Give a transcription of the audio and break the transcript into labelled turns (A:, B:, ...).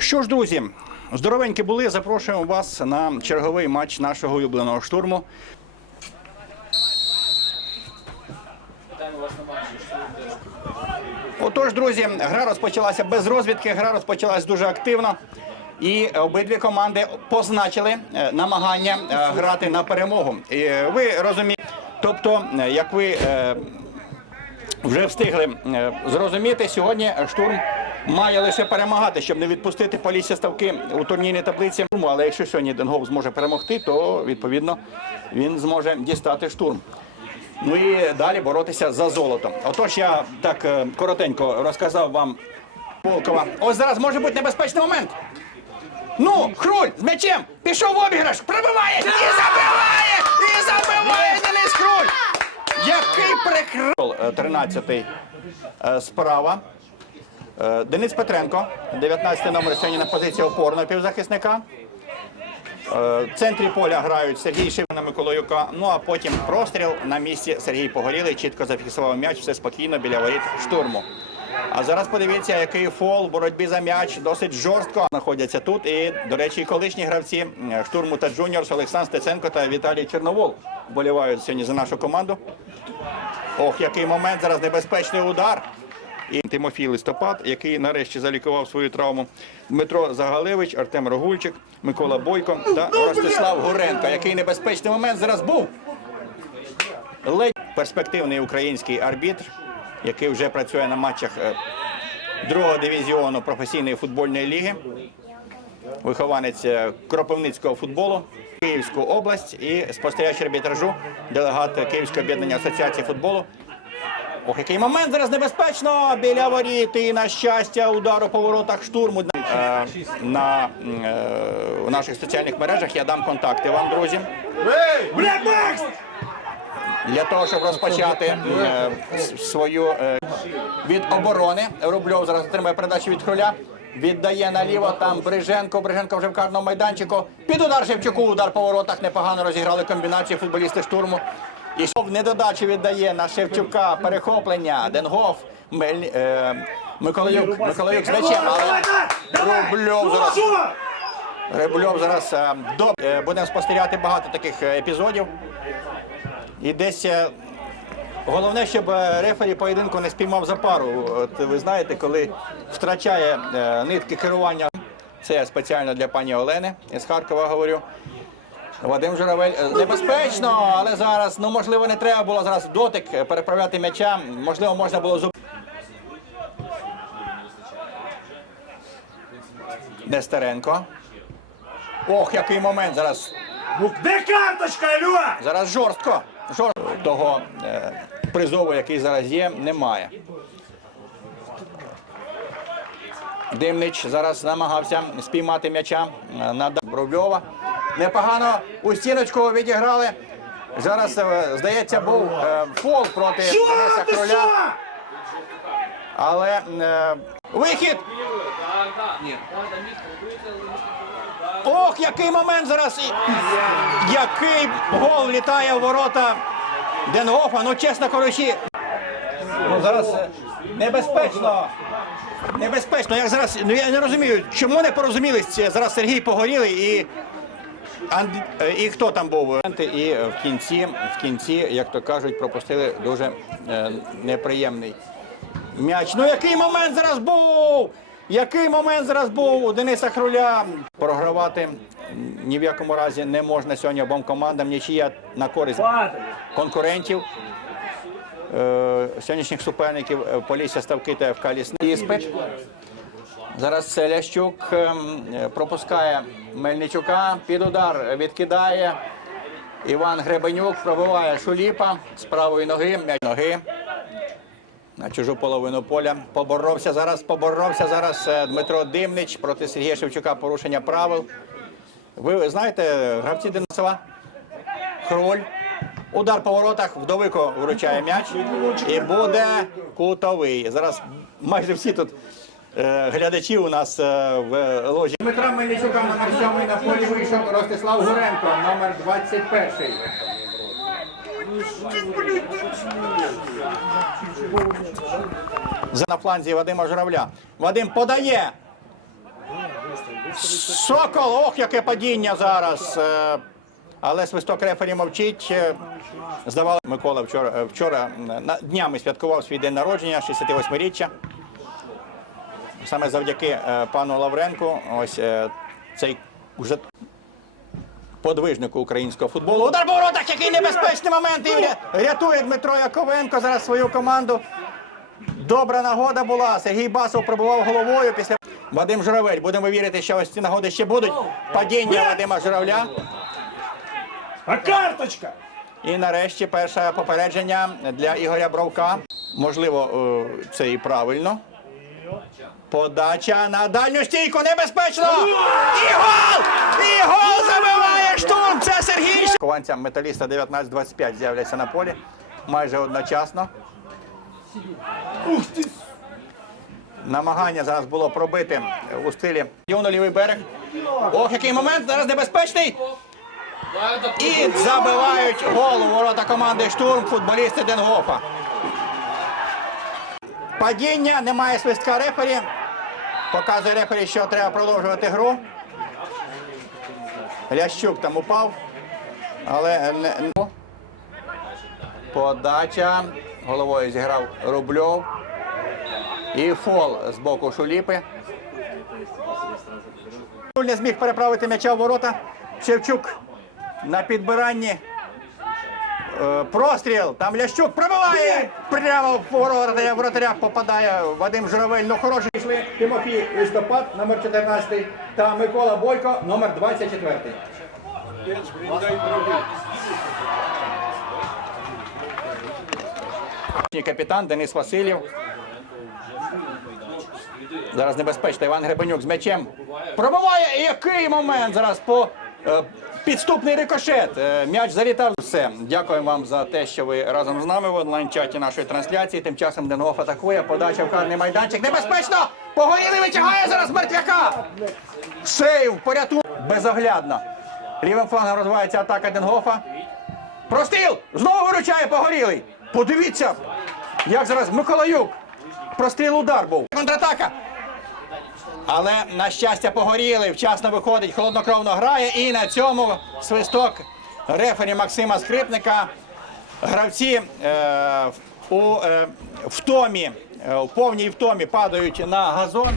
A: Що ж, друзі, здоровенькі були. Запрошуємо вас на черговий матч нашого улюбленого штурму. Отож, друзі, гра розпочалася без розвідки, гра розпочалась дуже активно. І обидві команди позначили е, намагання е, грати на перемогу. І е, ви розумієте, тобто, як ви вже встигли зрозуміти, сьогодні штурм має лише перемагати, щоб не відпустити Полісся ставки у турнірній таблиці. Але якщо сьогодні Денгоф зможе перемогти, то відповідно він зможе дістати штурм. Ну і далі боротися за золото. Отож, я так е, коротенько розказав вам Волкова. Ось зараз може бути небезпечний момент. Ну, Хруль з м'ячем пішов в обіграш, пробиває і забиває! І забиває Денис Хруль! Який прикрив! 13-й е, справа. Е, Денис Петренко, 19 номер сьогодні на позиції опорного півзахисника. Е, В центрі поля грають Сергій Шивна Миколаюка. Ну а потім простріл на місці Сергій Погорілий чітко зафіксував м'яч, все спокійно біля воріт штурму. А зараз подивіться, який фол в боротьбі за м'яч досить жорстко знаходяться тут. І, до речі, колишні гравці штурму та джуніорс Олександр Стеценко та Віталій Чорновол вболівають сьогодні за нашу команду. Ох, який момент зараз небезпечний удар. І Тимофій Листопад, який нарешті залікував свою травму. Дмитро Загалевич, Артем Рогульчик, Микола Бойко та Ростислав Гуренко. Який небезпечний момент зараз був. Ледь перспективний український арбітр, який вже працює на матчах е, другого дивізіону професійної футбольної ліги. Вихованець е, кропивницького футболу, Київську область і спостерігач арбітражу, делегат Київського об'єднання асоціації футболу Ох, який момент зараз небезпечно біля воріт і на щастя удару по воротах штурму. Е, на е, наших соціальних мережах я дам контакти вам, друзі. Для того, щоб розпочати е, свою е, від оборони. Рубльов зараз отримує передачу від хруля. Віддає наліво там Бриженко. Бриженко вже в карному майданчику. Під удар Шевчуку. Удар по воротах. Непогано розіграли комбінацію футболісти штурму. І в недодачу віддає на Шевчука перехоплення. Денгоф. Мель, е, Миколаюк. Миколаюк з м'ячем. Але Рубльов зараз. Рубльов зараз е, до е, будемо спостерігати багато таких е, епізодів. І десь е, головне, щоб рефері поєдинку не спіймав за пару. От ви знаєте, коли втрачає е, нитки керування, це спеціально для пані Олени із Харкова говорю. Вадим Журавель е, небезпечно, але зараз ну можливо не треба було зараз дотик переправляти м'яча. Можливо, можна було зуб. Нестеренко. Ох, який момент зараз.
B: Ну де карточка, Алюа?
A: Зараз жорстко. Жорстко. Того е, призову, який зараз є, немає. Димнич зараз намагався спіймати м'яча е, на Рубльова. Непогано у стіночку відіграли. Зараз, е, здається, був е, фол проти Дениса Кроля. Але е, вихід! Ох, який момент зараз! Який гол літає в ворота Денгофа. Ну, чесно кажучи, ну, зараз небезпечно. Небезпечно. Як зараз, ну я не розумію, чому не порозумілись зараз Сергій Погорілий і. Е, І хто там був? І е, в кінці, в кінці, як то кажуть, пропустили дуже е, неприємний м'яч. Ну який момент зараз був? Який момент зараз був у Дениса Хруля? Програвати ні в якому разі не можна сьогодні обом командам. Нічия на користь конкурентів. Сьогоднішніх суперників Полісся Ставки та ФК Лісний. Зараз Селящук ем, пропускає Мельничука, під удар відкидає. Іван Гребенюк пробиває Шуліпа з правої ноги, м'яч ноги на чужу половину поля. Поборовся зараз, поборовся зараз е, Дмитро Димнич проти Сергія Шевчука порушення правил. Ви знаєте, гравці Денисова? Хруль. Удар по воротах, вдовико вручає м'яч. І буде кутовий. Зараз майже всі тут е, глядачі у нас е, в ложі. Дмитра Мельничука номер 7 на полі вийшов Ростислав Гуренко, номер 21. За- На фланзі Вадима Журавля. Вадим подає. Сокол, ох, яке падіння зараз. Е, Але свисток рефері мовчить. Здавалося, Микола вчора, вчора днями святкував свій день народження, 68-річчя. Саме завдяки е, пану Лавренку, ось е, цей уже подвижнику українського футболу. Удар по воротах, який небезпечний момент. І рятує Дмитро Яковенко зараз свою команду. Добра нагода була. Сергій Басов пробував головою після Вадим Журавель. Будемо вірити, що ось ці нагоди ще будуть. Падіння Вадима Журавля.
B: А карточка?
A: І нарешті перше попередження для Ігоря Бровка. Можливо, е, це і правильно. Подача на дальню стійку небезпечно! І гол! І гол забиває штурм! Це Сергій! Кованцям металіста 19-25 з'являться на полі майже одночасно. Намагання зараз було пробити у стилі Юно лівий берег. Ох, який момент! Зараз небезпечний! І забивають гол у ворота команди штурм футболісти Денгофа. Падіння, немає свистка рефері. Показує рефері, що треба продовжувати гру. Лящук там упав. Але не... подача. Головою зіграв Рубльов. І фол з боку Шуліпи. Не зміг переправити м'яча в ворота. Шевчук на підбиранні. Е, Простріл. Там Лящук пробиває. Прямо в воротаря, воротаря попадає Вадим Журавель. Ну хороший йшли. Тимофій Листопад, номер 14. Та Микола Бойко, номер 24. Капітан Денис Васильєв. Зараз небезпечно. Іван Гребенюк з м'ячем. Пробиває. І який момент зараз по е, підступний рикошет. Е, м'яч залітав. Все. Дякую вам за те, що ви разом з нами в онлайн-чаті нашої трансляції. Тим часом Денгоф атакує. Подача в карний майданчик. Небезпечно! Погоріли витягає зараз мертвяка. Сейв, порятунок. Безоглядно. Лівим флангом розвивається атака Денгофа. Простріл! Знову виручає погорілий. Подивіться, як зараз Миколаюк. Простріл удар був. Контратака. Але на щастя погоріли. Вчасно виходить, холоднокровно грає. І на цьому свисток рефері Максима Скрипника. Гравці е, у е, втомі, е, в повній втомі падають на газон.